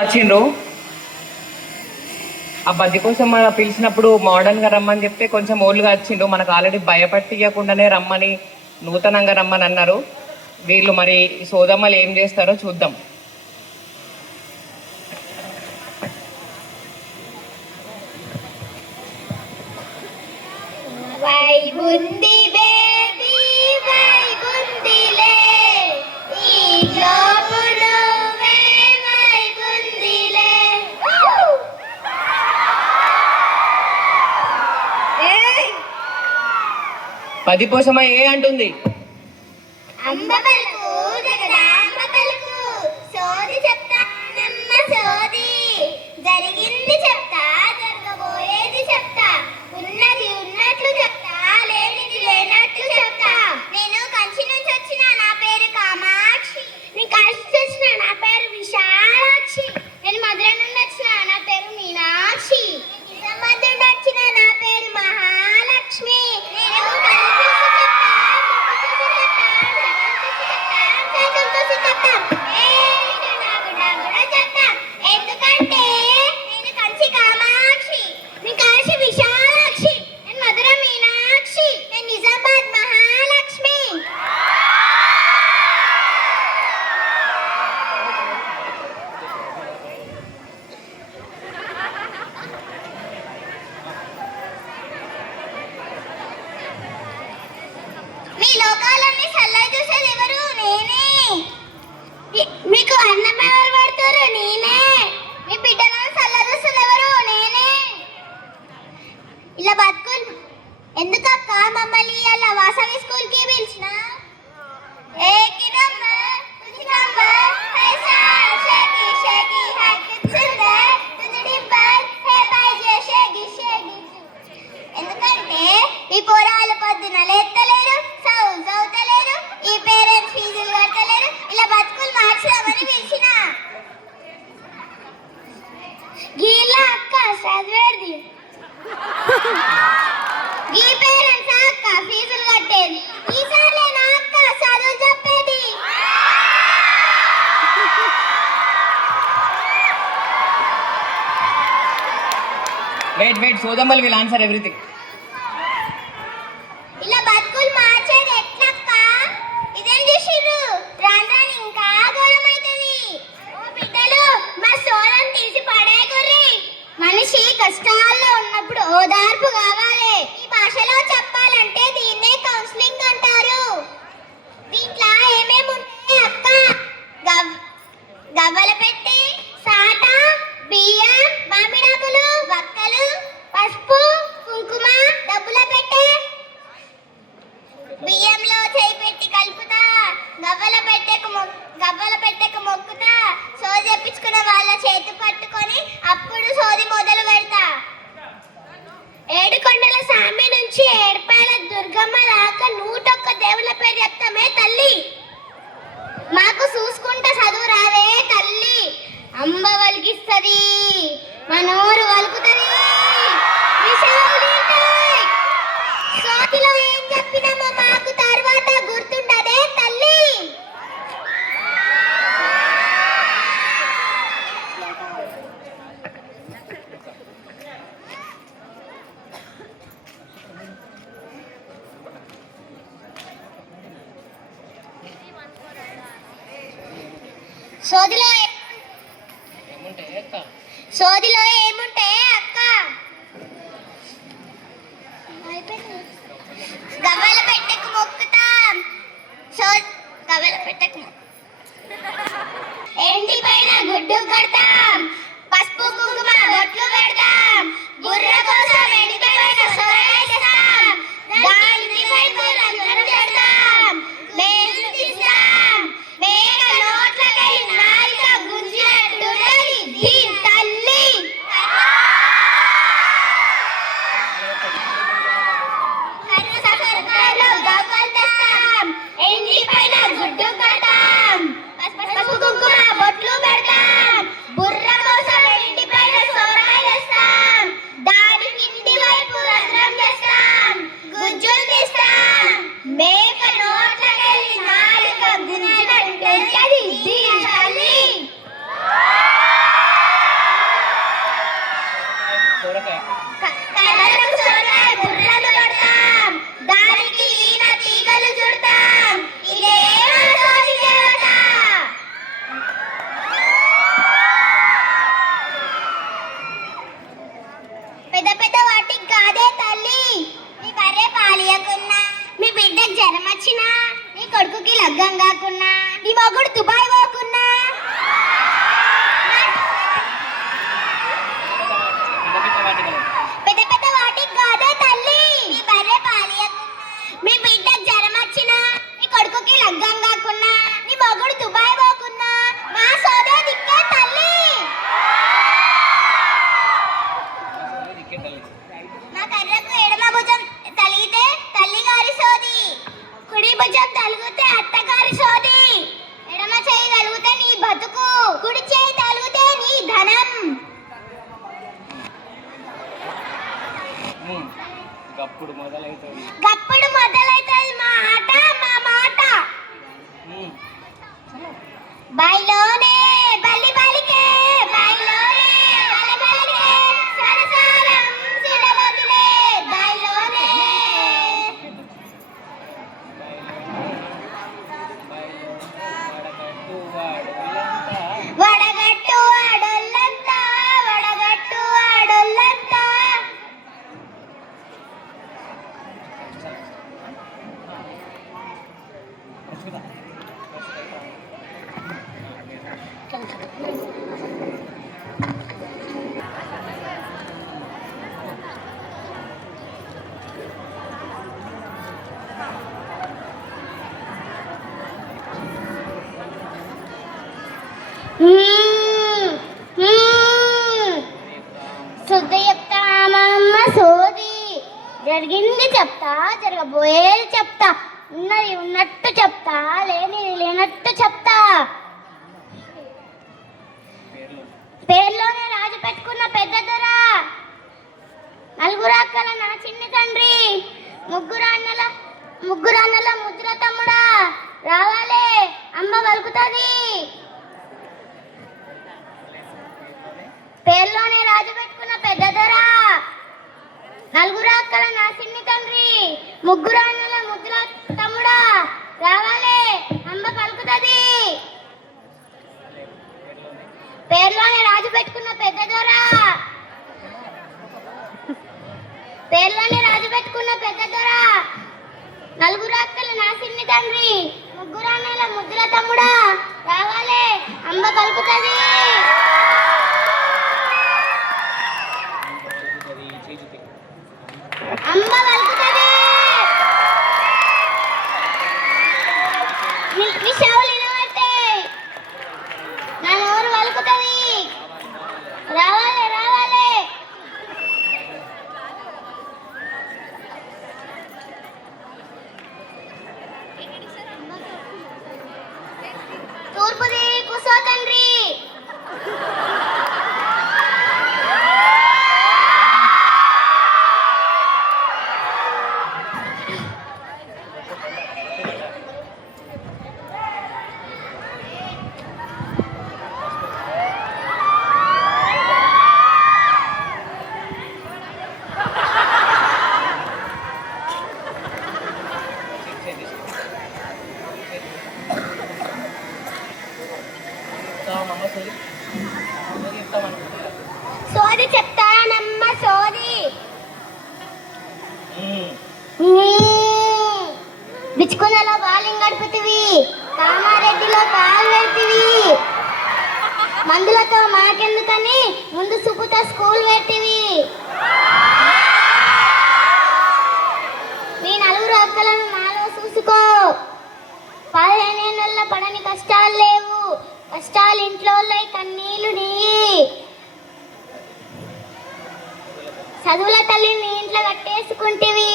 వచ్చిండ్రు. ఆ బద్ది కోసం మన పిలిచినప్పుడు మోడర్న్గా రమ్మని చెప్తే కొంచెం ఓల్డ్గా వచ్చిండ్రు. మనకు ఆల్రెడీ భయపట్టియకుండానే రమ్మని, నూతనంగా రమ్మని అన్నారు. వీళ్ళు మరి సోదమ్మలు ఏం చేస్తారో చూద్దాం. పది కోసమా ఏ అంటుంది. జరిగింది చెప్తా, జరగబోయేది చెప్తా, ఉన్నది ఉన్నట్లు చెప్తా, లేనిది లేనట్లు చెప్తా. నేను కంచి నుంచి వచ్చిన, నా పేరు కామాక్షి. నేను కాశీ వచ్చిన, నా పేరు విశాలాక్షి. నేను మధుర నుండి వచ్చిన, నా పేరు మీనాక్షి. నిజామాబాద్ నుండి వచ్చిన, నా పేరు మహాలక్ష్మి. నేను మీ లోకాలన్నీ సల్లై చూసేది ఎవరు? నేనే. మీకు అన్నం ఎవరు పడతారు? నేనే. మీ బిడ్డలను సల్ల చూసేది ఎవరు? నేనే. ఇలా బతుకులు ఎందుకక్క మమ్మల్ని ఇలా వాసవి స్కూల్కి పిలిచిన? ఎందుకంటే ఈ పోరాలు పొద్దున లేత్తలేరు, చదువుతలేరు, ఈ పేరెంట్స్ ఫీజులు కట్టలేరు. ఇలా బతుకులు మార్చామని పిలిచిన. గీలా అక్క చదివేది, ఈ పేరెంట్స్ అక్క ఫీజులు కట్టేది, ఈసారి నా అక్క చదువు చెప్పేది. వెయిట్ సోదమ్మలు విల్ ఆన్సర్ ఎవ్రీథింగ్. ఇలా బతుకులు మార్చేది ఎట్లక్క? ఇదేం చేసిర్రు? రాను ఇంకా ఘోరమైతది. ఓ బిడ్డలు, మా సోలం తీసి పడేయకుర్రి. మనిషి కష్టాల్లో ఉన్నప్పుడు ఓదార్పు కావాలి. ఈ భాషలో చెప్పాలంటే దీన్నే కౌన్సిలింగ్ అంటారు. దీంట్లో ఏమేమి ఉంటాయి అక్క? గవ్వల పెట్టి, సాట, బియ్యం, మామిడాకులు, వక్కలు, పసుపు, కుంకుమ, డబ్బుల పెట్టే. బియ్యంలో చేయి పెట్టి కలుపుతా, గవ్వల పెట్టెకు మొక్కుతా, సోది చెప్పించుకున్న వాళ్ళ చేతి పట్టుకొని అప్పుడు సోది మొదలు పెడతా. ఏడుకొండల సామి నుంచి ఏడుపాయల దుర్గమ్మ దాకా 101 దేవుళ్ళ పేరు చెప్తామే తల్లి. మాకు చూసుకుంటా చదువు రావే తల్లి. అంబ వలిగిస్తుంది, మనోరు వలుకుతుంది, విషయాలు తింటాయి. సోతిలో ఏం చెప్పినామో మాకు తర్వాత గుర్తుండదే తల్లి. సోదిలో ఏముంటాయి అక్క? గవ్వల పెట్టెకు మొక్కుతాం, గవ్వల పెట్టెకు ఎండి పైన గుడ్డు కడతాం, పసుపు కుంకుమ బొట్లు పెడతాం, బుర్ర కోసం ఎండిపైన సోరేస్తాం, దానిపై కూరందరం పెడతాం, మేలు తీస్తాం, మేక నోట్లకై నాలుక గుంజినట్టుంటది దీని తల్లి. గవ్వలు తెస్తాం, ఎండి పైన గుడ్డు కడతాం, పసుపు కుంకుమ బొట్లు పెడతాం, గప్పుడు మొదలైతుంది గప్పుడు మొదలైతుంది మా ఆట మా మాట బయలోనే బలి బలికే బయలోనే బలి బలికే సరసారం సిలవదిలే బయలోనే వడగట్టు ఆడోళ్ళంతా వడగట్టు ఆడోళ్ళంతా శుద్ధ చెప్తా అమ్మ సోది జరిగింది చెప్తా జరగబోయేది చెప్తా ఉన్నది ఉన్నట్టు చెప్తా లేనిది లేనట్టు చెప్తా పేర్లోనే రాజు పెట్టుకున్న పెద్ద దొర నలుగురు అక్కల నా చిన్ని తండ్రి ముగ్గురు అన్నల ముద్ర తమ్ముడా రావాలే అమ్మ పలుకుతుంది పేర్లోనే రాజు పెట్టుకున్న పెద్ద దొర నలుగురు అక్కల నా చిన్ని తండ్రి ముగ్గురు అన్నల ముద్ర తమ్ముడా రావాలే అమ్మ పలుకుతుంది పేర్లోనే రాజు పెట్టుకున్న పెద్ద దొర పేర్లోనే రాజు పెట్టుకున్న పెద్ద దొర నలుగురు అక్కల నా చిన్ని తండ్రి ముగ్గురు అన్నల ముద్ర తమ్ముడా రావాలే అమ్మ పలుకుతుంది అమ్మ పలుకుతుంది మీ షావులు వినబట్టే నా నోరు పలుకుతుంది రావాలే రావాలే తూర్పుది కూసో తండ్రి సోది చెప్తానమ్మ సోది బిచ్చుకున్నలో బాలింగ్ గడుపుతివి కామారెడ్డిలో కాలు పెడితివి మందులతో మాకెందుకని ముందు సుపుతో స్కూల్ పెట్టివి మీ నలుగురు అక్కలను నాలో చూసుకో 15 ఏళ్ళ పడని కష్టాలు లేవు కష్టాలు ఇంట్లో కన్నీళ్లు నీ చదువుల తల్లిని ఇంట్లో కట్టేసుకుంటేవి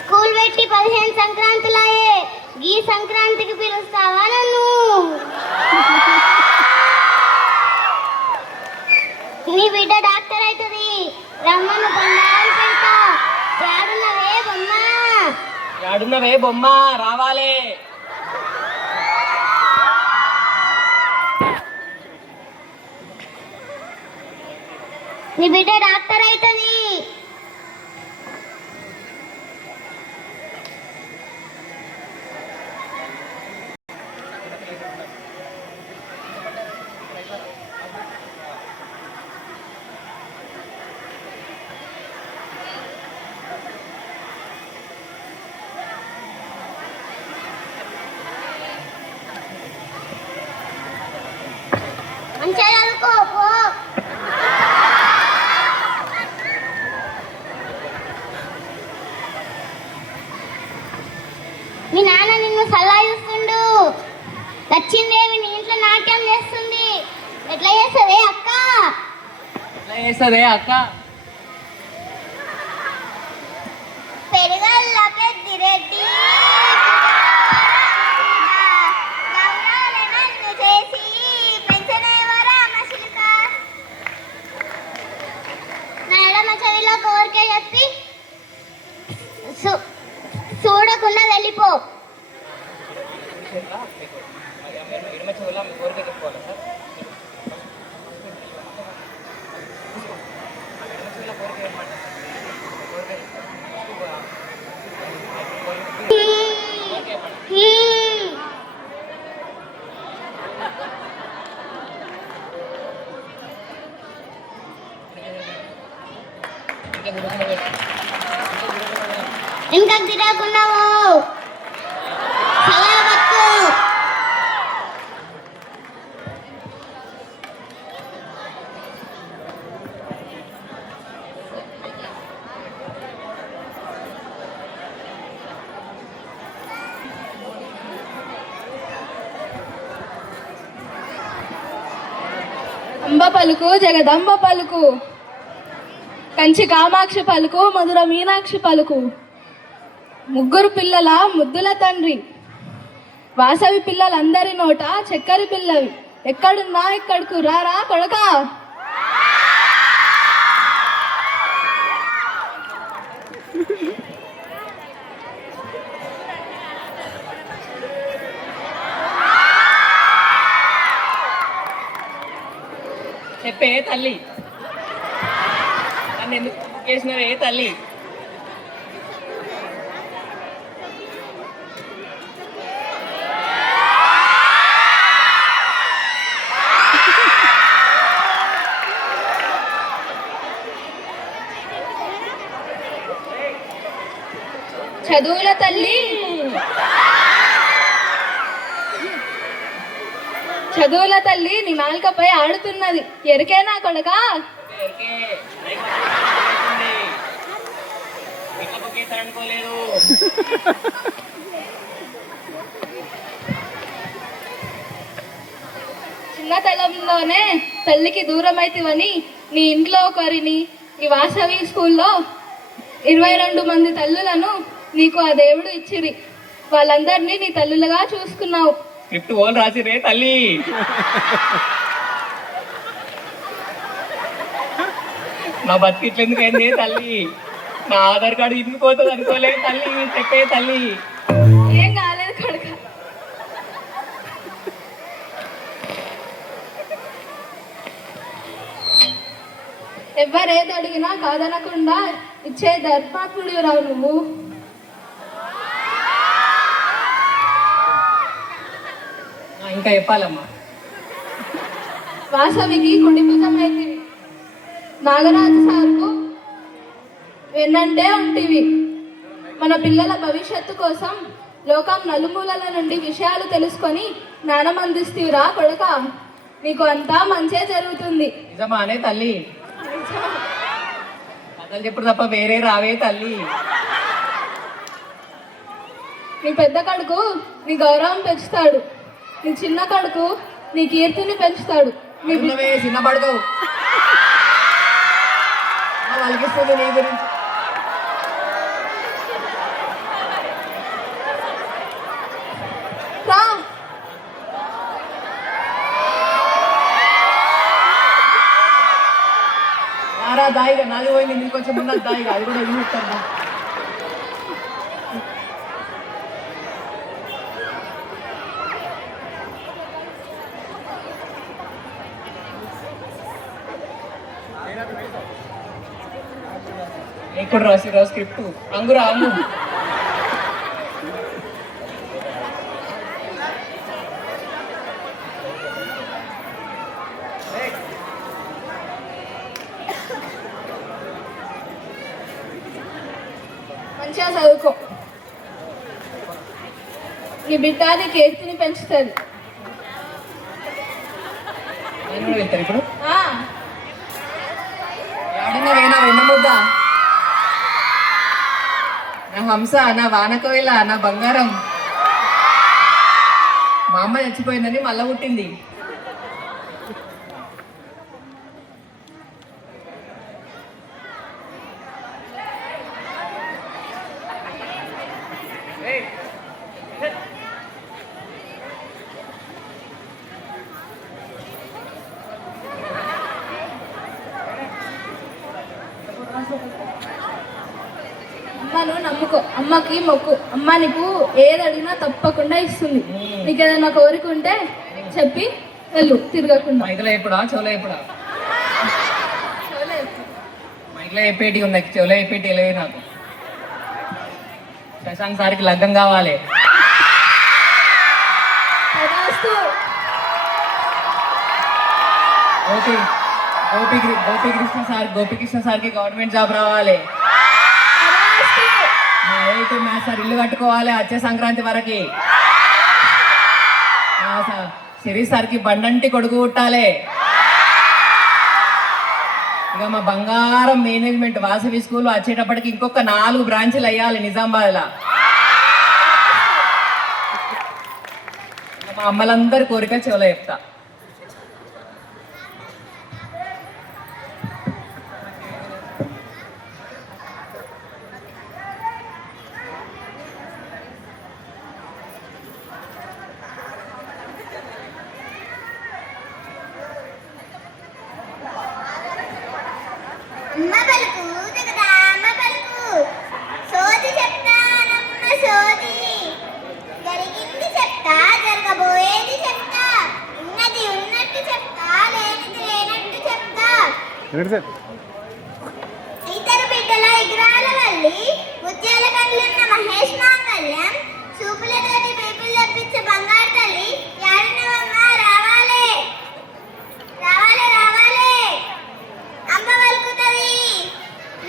స్కూల్ పెట్టి 15 సంక్రాంతులాయే ఈ సంక్రాంతికి పిలుస్తావా నన్ను నీ బిడ్డ డాక్టర్ అవుతుంది రమ్మను బంగారు పెడతా యాడున్నవే బొమ్మ రావాలే నీ బిడ్డ డాక్టర్ అవుతుంది మంచిగా చదువుకో పో మీ నాన్న నిన్ను సలహా చూస్తుండు లచ్చిందేవి నీ ఇంట్లో నాట్యం చేస్తుంది ఎట్లా చేస్తుంది అక్క ఎట్లా చేస్తుంది అక్క పెరుగల్ల పెద్దిరెడ్డి గౌరవల నన్ను చేసి పెంచనేవరా మసిలిక చేతిలో ఎడమ చెవుల మీ కోరిక చెప్పుకోవాలి సార్. ఎడమ చెవుల కోరిక ఏమంటారు సార్? కోరిక ఇంకా తిరగకున్నావు చదవకు. అంబ పలుకు జగదంబ పలుకు, కంచి కామాక్షి పలుకు, మధుర మీనాక్షి పలుకు, ముగ్గురు పిల్లల ముద్దుల తండ్రి, వాసవి పిల్లలందరి నోట చక్కెర పిల్లవి, ఎక్కడున్నా ఇక్కడకు రారా కొడకా. చెప్పే తల్లి, నన్ను ఎందుకు చేసినవే తల్లి? చదువుల తల్లి, చదువుల తల్లి నీ నాలుకపై ఆడుతున్నది, ఎరికేనా కొడకా. అనుకోలేదు. చిన్నతనంలోనే తల్లికి దూరం అవుతావని నీ ఇంట్లో ఒకరిని, ఈ వాసవి స్కూల్లో 22 మంది తల్లులను నీకు ఆ దేవుడు ఇచ్చిరి. వాళ్ళందరినీ నీ తల్లులుగా చూసుకున్నావు. స్క్రిప్ట్ ఓల్ రాసిరే తల్లి. నా బతికిట్లు ఎందుకు అయింది తల్లి? నా ఆధార్ కార్డు ఇందుకు పోతుంది అనుకోలేదు తల్లి. చెప్పే తల్లి. ఏం కాలేదు కొడుక. ఎవరేది అడిగినా కాదనకుండా ఇచ్చే ధర్మాత్ముడు రావు నువ్వు. ఇంకా చెప్పాలమ్మా. వాసవికి కుడి భుజమైతివి, నాగరాజు సార్కు వెన్నంటే ఉంటివి. మన పిల్లల భవిష్యత్తు కోసం లోకం నలుమూలల నుండి విషయాలు తెలుసుకొని జ్ఞానం అందిస్తీరా కొడక. నీకు అంతా మంచే జరుగుతుంది. నిజమానే తల్లి? కథలు చెప్పుడు తప్ప వేరే రావే తల్లి. నీ పెద్ద కడుకు నీ గౌరవం పెంచుతాడు, నీ చిన్న కడుకు నీ కీర్తిని పెంచుతాడు. చిన్న పడుకో వాళ్ళకిస్తుంది నీ గురించి. దాయిగా నాది పోయింది, నీకు కొంచెం ఉన్నది దాయిగా, అది కూడా ఇస్తాను. ఎక్కడ రాసిరా స్క్రిప్ట్? అంగురా అంగు. మంచిగా చదువుకో, నీ బిడ్డ నీ కీర్తిని పెంచుతుంది. వెళ్తారు ఇప్పుడు ఆ, ఏడన్నా వెన్నముద్ద, నా హంస, నా వానకోయిల, నా బంగారం. మా అమ్మ చచ్చిపోయిందని మళ్ళా పుట్టింది. అమ్మను నమ్ముకో, అమ్మకి మొక్కు. అమ్మ నీకు ఏది అడిగినా తప్పకుండా ఇస్తుంది. నీకు ఏదైనా కోరిక ఉంటే చెప్పి వెళ్ళు తిరగకుండా. మైక్లో ఎప్పుడా చెవులో ఎప్పుడా? మైక్లో చెప్పేటి ఉన్నాయి, చెవులో చెప్పేటి వెళ్ళేది నాకు. శశాంక్ సార్కి లగ్గం కావాలి. తదాస్తు. గోపికృష్ణ సార్కి గవర్నమెంట్ జాబ్ రావాలి. తదాస్తు. మా 8th మ్యాథ్స్ సార్ ఇల్లు కట్టుకోవాలి వచ్చే సంక్రాంతి వరకు. శిరీష్ సార్కి బండంటి కొడుకు పుట్టాలి. ఇక మా బంగారం మేనేజ్మెంట్ వాసవి స్కూల్ వచ్చేటప్పటికి ఇంకొక 4 బ్రాంచ్లు అయ్యాలి నిజామాబాద్లో. మా అమ్మలందరి కోరికలు చెవులో చెప్తా. అమ్మ పలుకు జగదా అమ్మ పలుకు, సోది చెప్తానమ్మ సోది, జరిగింది చెప్తా జరగబోయేది చెప్తా, ఉన్నది ఉన్నట్టు చెప్తా లేనిది లేనట్టు చెప్తా. ఇద్దరు బిడ్డల ఎగురాల వల్లి, ముత్యాల కండ్లున్న మహేష్ మాంగళ్యం, చూపులతోటి పేపులు తప్పించే బంగారు తల్లి, యాడినవమ్మ రావాలే రావాలే రావాలే. అమ్మ పలుకుతుంది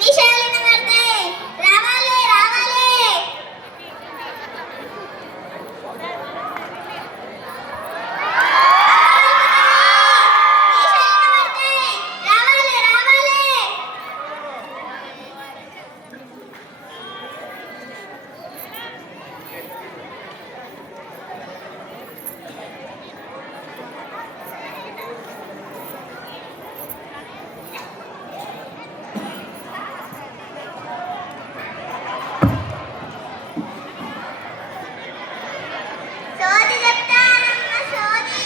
విషయాలు పడతాయి, రావాలే రావాలే. సోది చెప్తానమ్మ సోది,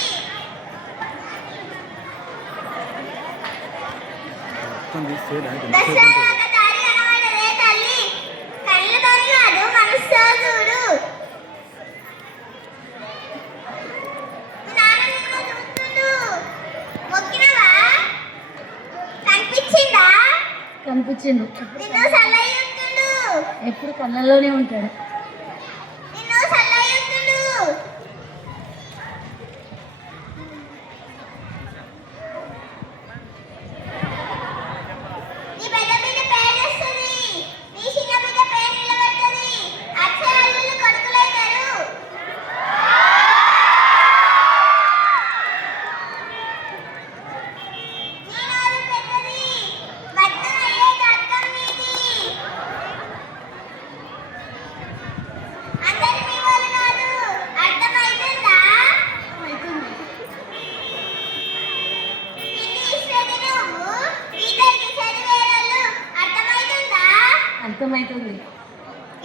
దసరా ఒక దారి కనబడదే తల్లి, కళ్ళతోని కాదు మనసుతో చూడు. మీ నాన్న నిన్ను చూస్తుండు, మొక్కినవా? కనిపించిందా? కనిపించిండు. నిన్ను సల్లయ్యుతుండు, ఎప్పుడు కళ్ళల్లోనే ఉంటాడు. నిన్ను సల్లయ్యుతుండు. నీ పెద్ద బిడ్డ పేరేస్తుంది, నీ చిన్న బిడ్డ పేరు నిలబెడుతుంది, అక్షరాలు కొడుకులైతారు. నీ నోరు పెద్దది, బద్దమయ్యే కట్టం మీది. అందరి మీ వాళ్ళు కాదు, అర్థమైతుందా? పిల్లి ఇచ్చేది నువ్వు, ఇద్దరికి చదివేవాళ్ళు, అర్థమైతుందా? అర్థమవుతుంది.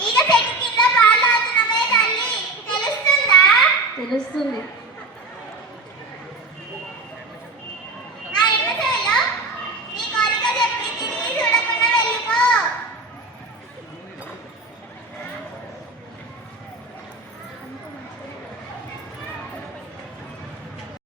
ఈగ చెట్టు కింద పాలు తాగుతున్నవే తల్లి, తెలుస్తుందా? తెలుస్తుంది.